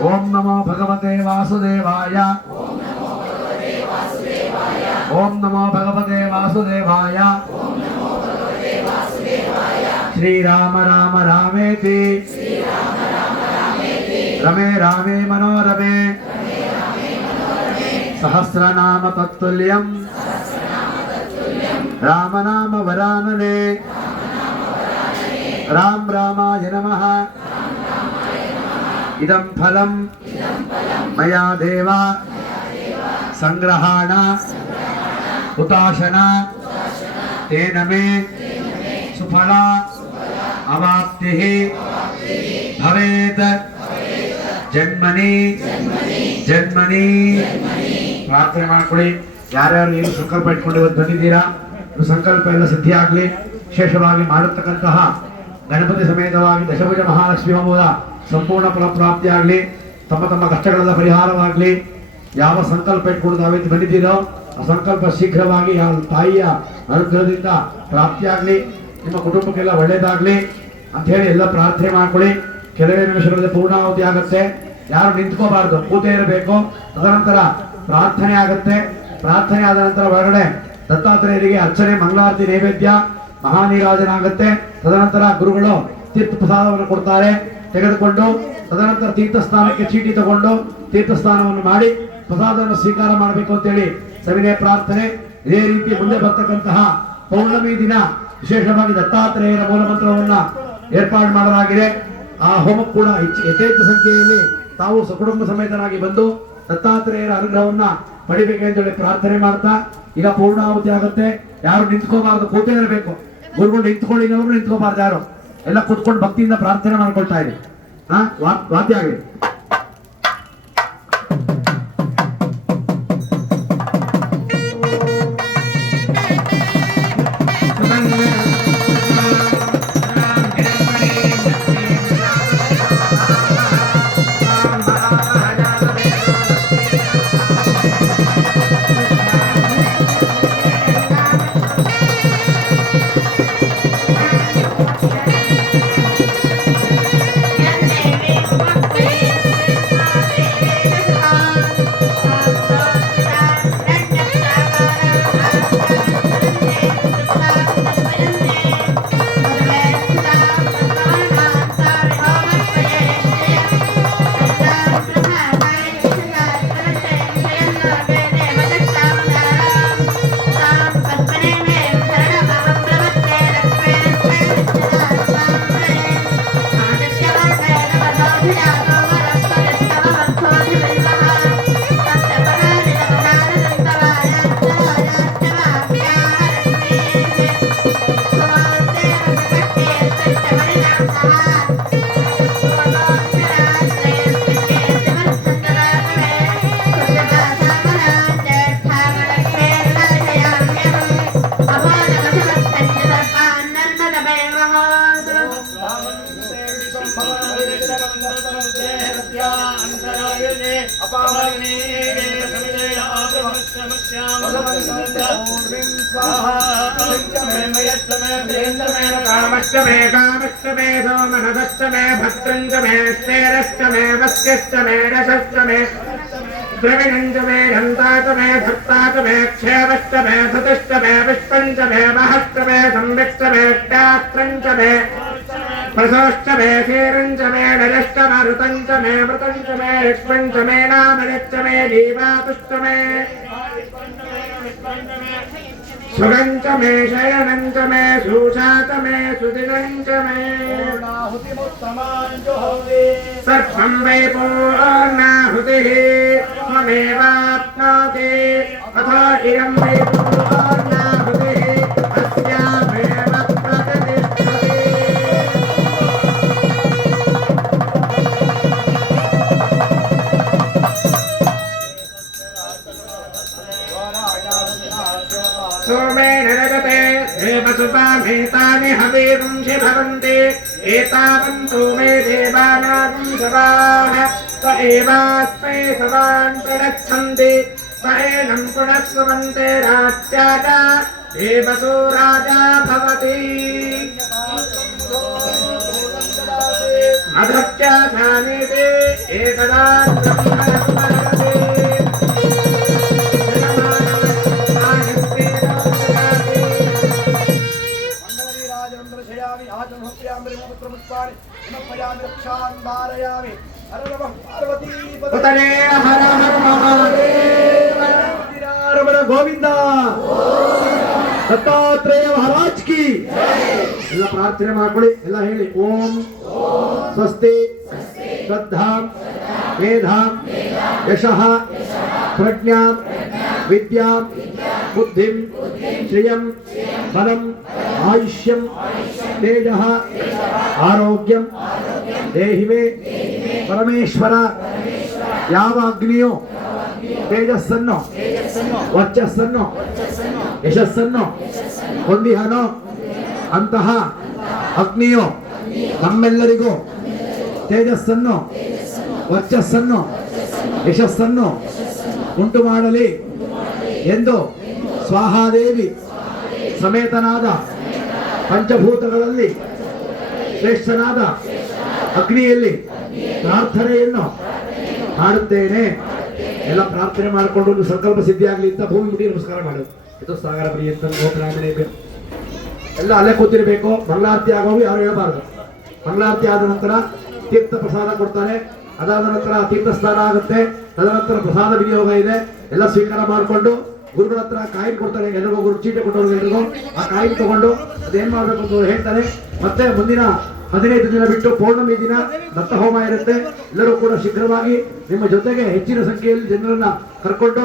ओम नमो भगवते वासुदेवाय। ओम नमो भगवते वासुदेवाय। श्री राम राम रामेति रमे रामे मनोरमे सहस्रनाम तत्तुल्यं राम नाम वरानने। राम रामाय नमः। इदं फलं मया देव संग्रहाण हुताशन तेन मे सुफला अवाप्तिः भवेत् जन्मनि जन्मनि। ಪ್ರಾರ್ಥನೆ ಮಾಡ್ಕೊಳ್ಳಿ. ಯಾರ್ಯಾರು ಏನು ಸಂಕಲ್ಪ ಇಟ್ಕೊಂಡು ಇವತ್ತು ಬಂದಿದ್ದೀರಾ, ಸಂಕಲ್ಪ ಎಲ್ಲ ಸಿದ್ಧಿ ಆಗಲಿ. ವಿಶೇಷವಾಗಿ ಮಾಡತಕ್ಕಂತಹ ಗಣಪತಿ ಸಮೇತವಾಗಿ ದಶಭುಜ ಮಹಾಲಕ್ಷ್ಮಿ ಹೋಮದ ಸಂಪೂರ್ಣ ಫಲಪ್ರಾಪ್ತಿಯಾಗಲಿ. ತಮ್ಮ ತಮ್ಮ ಕಷ್ಟಗಳೆಲ್ಲ ಪರಿಹಾರವಾಗಲಿ. ಯಾವ ಸಂಕಲ್ಪ ಇಟ್ಕೊಂಡು ನಾವೇನು ಬಂದಿದ್ದೀರೋ ಆ ಸಂಕಲ್ಪ ಶೀಘ್ರವಾಗಿ ಯಾವ ತಾಯಿಯ ಅನುಗ್ರಹದಿಂದ ಪ್ರಾಪ್ತಿಯಾಗಲಿ. ನಿಮ್ಮ ಕುಟುಂಬಕ್ಕೆಲ್ಲ ಒಳ್ಳೇದಾಗಲಿ ಅಂಥೇಳಿ ಎಲ್ಲ ಪ್ರಾರ್ಥನೆ ಮಾಡ್ಕೊಳ್ಳಿ. ಕೆಲವೇ ನಿಮಿಷಗಳಲ್ಲಿ ಪೂರ್ಣಾಹುತಿ ಆಗುತ್ತೆ. ಯಾರು ನಿಂತ್ಕೋಬಾರ್ದು, ಕೂತೇ ಇರಬೇಕು. ತದನಂತರ ಪ್ರಾರ್ಥನೆ ಆಗುತ್ತೆ. ಪ್ರಾರ್ಥನೆ ಆದ ನಂತರ ಹೊರಗಡೆ ದತ್ತಾತ್ರೇಯರಿಗೆ ಅರ್ಚನೆ ಮಂಗಳಾರತಿ ನೈವೇದ್ಯ ಮಹಾನೀರಾಜನ ಆಗುತ್ತೆ. ತದನಂತರ ಗುರುಗಳು ತೀರ್ಥ ಪ್ರಸಾದವನ್ನು ಕೊಡ್ತಾರೆ. ತೆಗೆದುಕೊಂಡು ತದನಂತರ ತೀರ್ಥಸ್ನಾನಕ್ಕೆ ಚೀಟಿ ತಗೊಂಡು ತೀರ್ಥಸ್ನಾನವನ್ನು ಮಾಡಿ ಪ್ರಸಾದವನ್ನು ಸ್ವೀಕಾರ ಮಾಡಬೇಕು ಅಂತೇಳಿ ಸವಿನಯ ಪ್ರಾರ್ಥನೆ. ಇದೇ ರೀತಿ ಮುಂದೆ ಬರ್ತಕ್ಕಂತಹ ಪೌರ್ಣಮಿ ದಿನ ವಿಶೇಷವಾಗಿ ದತ್ತಾತ್ರೇಯರ ಮೂಲಮಂತ್ರವನ್ನು ಏರ್ಪಾಡು ಮಾಡಲಾಗಿದೆ. ಆ ಹೋಮ ಕೂಡ ಯಥೇಚ್ಛ ಸಂಖ್ಯೆಯಲ್ಲಿ ತಾವು ಸಕುಟುಂಬ ಸಮೇತರಾಗಿ ಬಂದು ದತ್ತಾತ್ರೇಯರ ಅನುಗ್ರಹವನ್ನ ಪಡಿಬೇಕೆಂದೇಳಿ ಪ್ರಾರ್ಥನೆ ಮಾಡ್ತಾ ಈಗ ಪೂರ್ಣಾಹುತಿ ಆಗುತ್ತೆ. ಯಾರು ನಿಂತ್ಕೋಬಾರ್ದು, ಕೂತೇ ಇರಬೇಕು. ಗುರುಗಳು ನಿಂತ್ಕೊಳ್ಳಿನವರು ನಿಂತ್ಕೋಬಾರ್ದು, ಯಾರು ಎಲ್ಲ ಕೂತ್ಕೊಂಡು ಭಕ್ತಿಯಿಂದ ಪ್ರಾರ್ಥನೆ ಮಾಡ್ಕೊಳ್ತಾ ಇರಿ. ವಾದ್ಯ ಆಗಲಿ. कामष्टमे कामष्टमे सोमनसष्टमे भद्रञ्चमे स्तेरष्टमे वस्यष्टमे दशष्टमे द्रविणञ्चमे घण्टाचमे भक्ताचमे क्षेमष्टमे सतिष्टमे पुष्पञ्चमे महष्टमे संविष्टमे अष्टात्रञ्चमे प्रसोष्टमे क्षीरञ्चमे नजष्टमे ऋतञ्चमे मृतञ्चमे ऋक्ष्मञ्चमे नामयच्चमे जीवातुष्टमे सुगञ्चमे शयनञ्चमे शूषाचमे सुदिनञ्चमे सर्वं वै पूर्णाहुतिः त्वमेवाप्नोति अथो इयं वै पूर्णाहुतिः अस्यामेव प्रतिष्ठति। सोमेन रजते देवसुतामेतानि हवीरुंषि भवन्ति एतावन्तो मे देवानां सवाः स एवास्मै सवान् प्रगच्छन्ति स एनं पुनस्सुवन्ते राज्याजा देवसो राजा भवति अधत्या जानीते ಏಕದಾ ಬ್ರಹ್ಮಣಮರತೆ ಮಂಡಲೀರಾಜೇಂದ್ರಶಯಾಮಿ ಆಚಮಹಪ್ಯಾಮಿ ಪುತ್ರಪುಷ್ಪಾಣಿ ಸಮರ್ಪಯಾಮಿ ರಕ್ಷಾಂಧಾರಯಾಮಿ ಹರ ನಮಃ ಪಾರ್ವತೀ ಪತನೇ ಹರ ಹರ ಮಹಾದೇವ ರಮಣ ಗೋವಿಂದ ದತ್ತಾತ್ರೇಯ ಮಹಾರಾಜ್ ಕಿ ಎಲ್ಲ ಪ್ರಾರ್ಥನೆ ಮಾಡ್ಕೊಳ್ಳಿ ಎಲ್ಲ ಹೇಳಿ ಓಂ ಸ್ವಸ್ತಿ ಶ್ರದ್ಧಾಂ ಮೇಧಾಂ ಯಶಃ ಪ್ರಜ್ಞಾಂ ವಿದ್ಯಾಂ ಬುದ್ಧಿಂ ಶ್ರಿಯಂ ಬಲಂ ಆಯುಷ್ಯಂ ತೇಜಃ ಆರೋಗ್ಯಂ ದೇಹಿ ಮೇ ಪರಮೇಶ್ವರ ಯಾವ ಅಗ್ನಿಯು ತೇಜಸ್ಸನ್ನು ವರ್ಚಸ್ಸನ್ನು ಯಶಸ್ಸನ್ನು ಹೊಂದಿಹನೋ ಅಂತಹ ಅಗ್ನಿಯು ನಮ್ಮೆಲ್ಲರಿಗೂ ತೇಜಸ್ಸನ್ನು ವರ್ಚಸ್ಸನ್ನು ಯಶಸ್ಸನ್ನು ಉಂಟು ಮಾಡಲಿ ಎಂದು ಸ್ವಾಹಾದೇವಿ ಸಮೇತನಾದ ಪಂಚಭೂತಗಳಲ್ಲಿ ಶ್ರೇಷ್ಠನಾದ ಅಗ್ನಿಯಲ್ಲಿ ಪ್ರಾರ್ಥನೆಯನ್ನು ಮಾಡುತ್ತೇನೆ. ಎಲ್ಲ ಪ್ರಾರ್ಥನೆ ಮಾಡಿಕೊಂಡು ಒಂದು ಸಂಕಲ್ಪ ಸಿದ್ಧಿ ಆಗಲಿ ಅಂತ ಭೂಮಿ ಮುಡಿ ನಮಸ್ಕಾರ ಮಾಡೋದು. ಇದು ಸಾಗರ ಪರ್ಯಂತ ಗೋಪುರಾಂಜನೇಯ ಎಲ್ಲ ಅಲ್ಲೇ ಕೂತಿರಬೇಕು. ಮಂಗಳಾರತಿ ಆಗೋದು ಯಾರು ಹೇಳಬಾರದು. ಮಂಗಳಾರತಿ ಆದ ನಂತರ ತೀರ್ಥ ಪ್ರಸಾದ ಕೊಡ್ತಾರೆ. ಅದಾದ ನಂತರ ತೀರ್ಥ ಸ್ನಾನ ಆಗುತ್ತೆ. ತದನಂತರ ಪ್ರಸಾದ ವಿನಿಯೋಗ ಇದೆ. ಎಲ್ಲ ಸ್ವೀಕಾರ ಮಾಡಿಕೊಂಡು ಗುರುಗಳ ಹತ್ರ ಕಾಯಿನ್ ಕೊಡ್ತಾರೆ. ಎಲ್ಲರಿಗೂ ಗುರು ಚೀಟಿ ಕೊಟ್ಟವ್ರಿಗೆ ಎಲ್ರಿಗೂ ಆ ಕಾಯಿನ್ ತಗೊಂಡು ಅದೇನ್ ಮಾಡ್ಬೇಕು ಅಂತ ಹೇಳ್ತಾರೆ. ಮತ್ತೆ ಮುಂದಿನ 15 ದಿನ ಬಿಟ್ಟು ಪೌರ್ಣಮಿ ದಿನ ದತ್ತ ಹೋಮ ಇರುತ್ತೆ. ಎಲ್ಲರೂ ಕೂಡ ಶೀಘ್ರವಾಗಿ ನಿಮ್ಮ ಜೊತೆಗೆ ಹೆಚ್ಚಿನ ಸಂಖ್ಯೆಯಲ್ಲಿ ಜನರನ್ನ ಕರ್ಕೊಂಡು